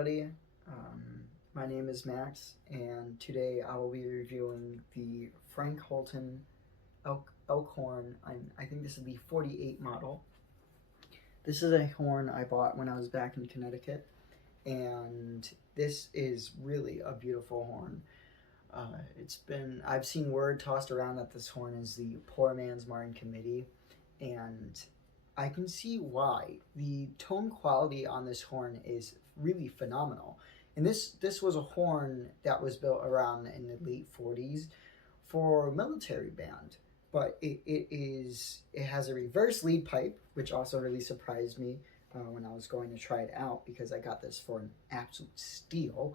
everybody. My name is Max, and today I will be reviewing the Frank Holton elk horn. I think this is the 48 model. This is a horn I bought when I was back in Connecticut, and this is really a beautiful horn. I've seen word tossed around that this horn is the poor man's Martin Committee, and I can see why. The tone quality on this horn is really phenomenal. And this was a horn that was built around in the late 40s for a military band. But it has a reverse lead pipe, which also really surprised me when I was going to try it out, because I got this for an absolute steal.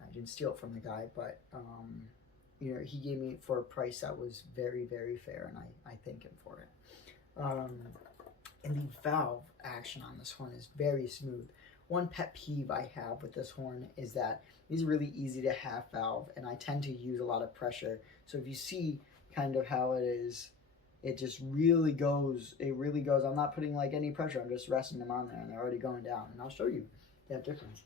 I didn't steal it from the guy, but he gave me it for a price that was very, very fair, and I thank him for it. And the valve action on this horn is very smooth. One pet peeve I have with this horn is that it's really easy to half valve, and I tend to use a lot of pressure. So if you see kind of how it is, it just really goes, I'm not putting like any pressure, I'm just resting them on there, and they're already going down, and I'll show you that difference.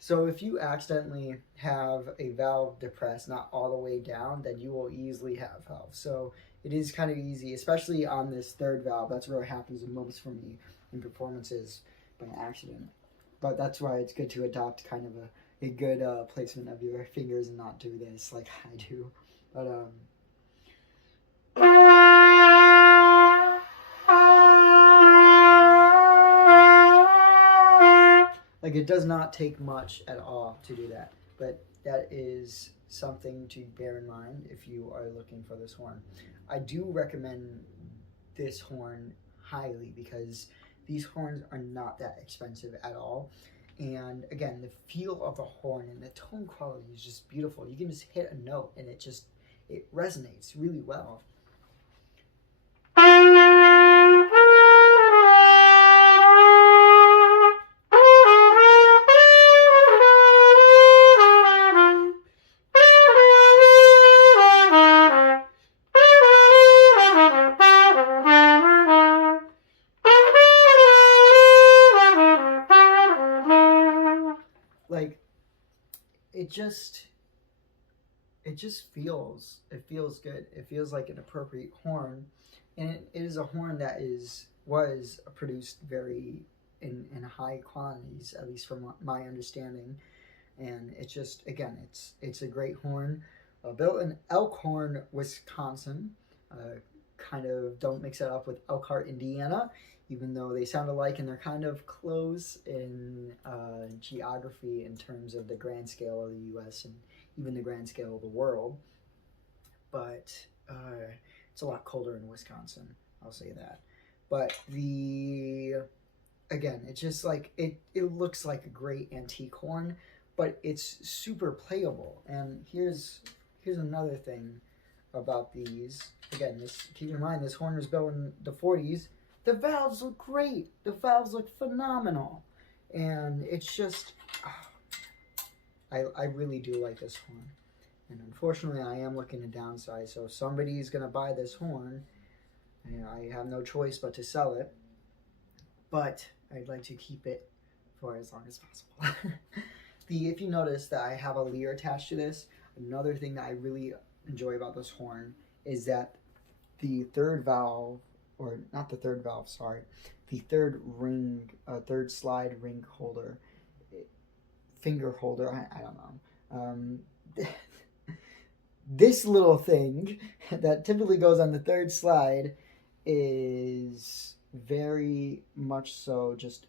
So if you accidentally have a valve depressed not all the way down, then you will easily have valve. So it is kind of easy, especially on this third valve. That's where it happens the most for me in performances by accident. But that's why it's good to adopt kind of a good placement of your fingers and not do this like I do. But like, it does not take much at all to do that, but that is something to bear in mind if you are looking for this horn. I do recommend this horn highly because these horns are not that expensive at all. And again, the feel of the horn and the tone quality is just beautiful. You can just hit a note and it resonates really well. Like, it just feels good. It feels like an appropriate horn, and it is a horn that was produced very in high quantities, at least from my understanding. And it's just, again, it's a great horn, built in Elkhorn, Wisconsin. Kind of don't mix it up with Elkhart, Indiana, even though they sound alike, and they're kind of close in geography in terms of the grand scale of the U.S. and even the grand scale of the world. But it's a lot colder in Wisconsin, I'll say that. But again, it's just like, it looks like a great antique horn, but it's super playable. And here's another thing about these. Again, keep in mind, this horn was built in the 40s. The valves look great. The valves look phenomenal. And it's just, I really do like this horn. And unfortunately, I am looking to downsize. So if somebody's going to buy this horn, I have no choice but to sell it. But I'd like to keep it for as long as possible. If you notice that I have a leer attached to this, another thing that I really enjoy about this horn is that the third valve, or not the third valve, sorry, the third slide ring holder, finger holder, I don't know. This little thing that typically goes on the third slide is very much so just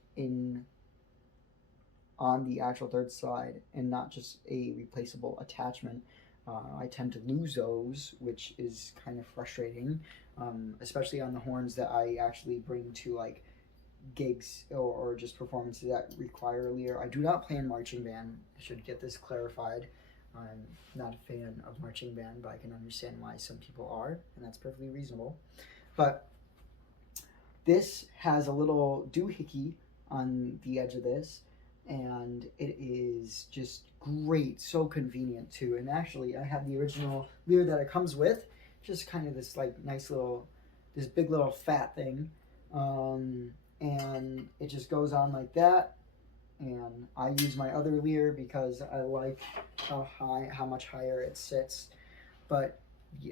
on the actual third slide and not just a replaceable attachment. I tend to lose those, which is kind of frustrating, especially on the horns that I actually bring to like gigs or just performances that require a leer. I do not play in marching band. I should get this clarified. I'm not a fan of marching band, but I can understand why some people are, and that's perfectly reasonable. But this has a little doohickey on the edge of this, and it is just great, so convenient too. And actually, I have the original leer that it comes with, just kind of this like nice little this big little fat thing, and it just goes on like that. And I use my other lyre because I like how much higher it sits. But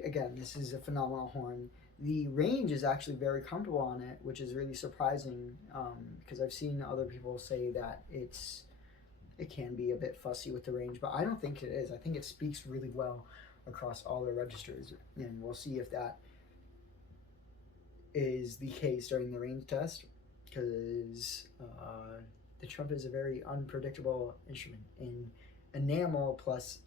again, this is a phenomenal horn. The range is actually very comfortable on it, which is really surprising, because I've seen other people say that it can be a bit fussy with the range, but I don't think it is. I think it speaks really well across all the registers, and we'll see if that is the case during the range test, because the trumpet is a very unpredictable instrument, and enamel plus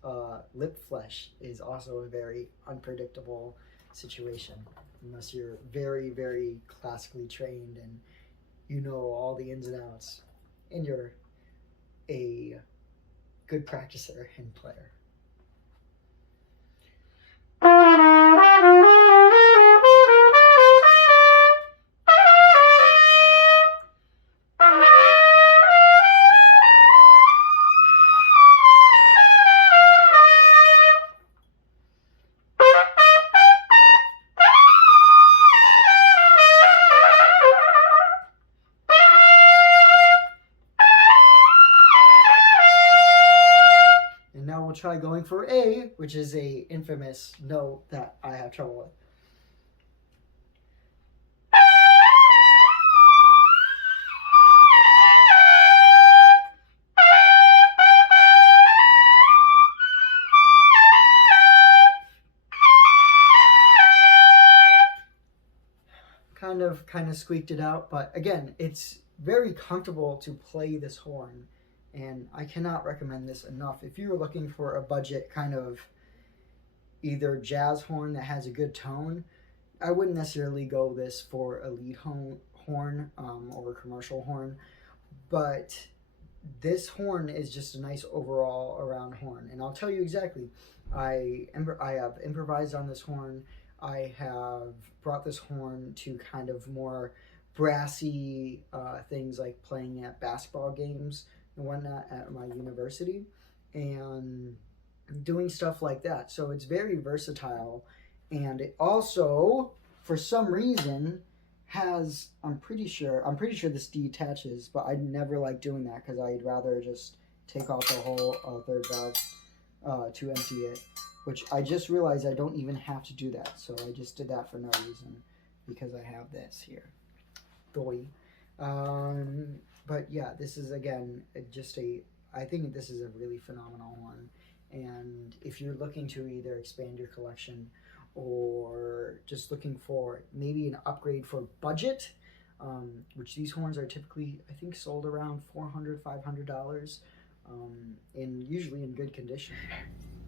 lip flesh is also a very unpredictable situation, unless you're very, very classically trained and you know all the ins and outs, and you're a good practicer and player. We'll try going for A, which is a infamous note that I have trouble with. Kind of squeaked it out, but again, it's very comfortable to play this horn, and I cannot recommend this enough. If you're looking for a budget kind of either jazz horn that has a good tone, I wouldn't necessarily go this for a lead horn or a commercial horn, but this horn is just a nice overall around horn, and I'll tell you exactly. I have improvised on this horn. I have brought this horn to kind of more brassy things, like playing at basketball games and whatnot at my university, and doing stuff like that. So it's very versatile, and it also, for some reason, has, I'm pretty sure this detaches, but I never like doing that because I'd rather just take off the whole third valve to empty it, which I just realized I don't even have to do that. So I just did that for no reason because I have this here. Doy. But yeah, this is, again, I think this is a really phenomenal horn. And if you're looking to either expand your collection or just looking for maybe an upgrade for budget, which these horns are typically, I think, sold around $400, $500, and usually in good condition.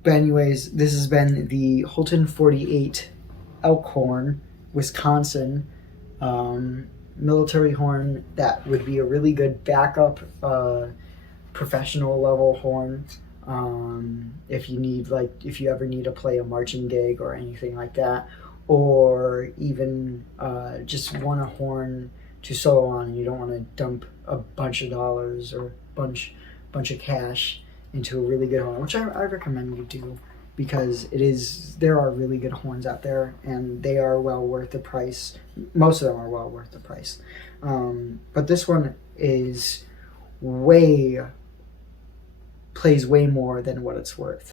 But anyways, this has been the Holton 48 Elkhorn, Wisconsin military horn that would be a really good backup professional level horn. If you ever need to play a marching gig or anything like that, or even just want a horn to solo on and you don't want to dump a bunch of dollars or bunch of cash into a really good horn, which I recommend you do, because there are really good horns out there and they are well worth the price. Most of them are well worth the price. But this one plays way more than what it's worth.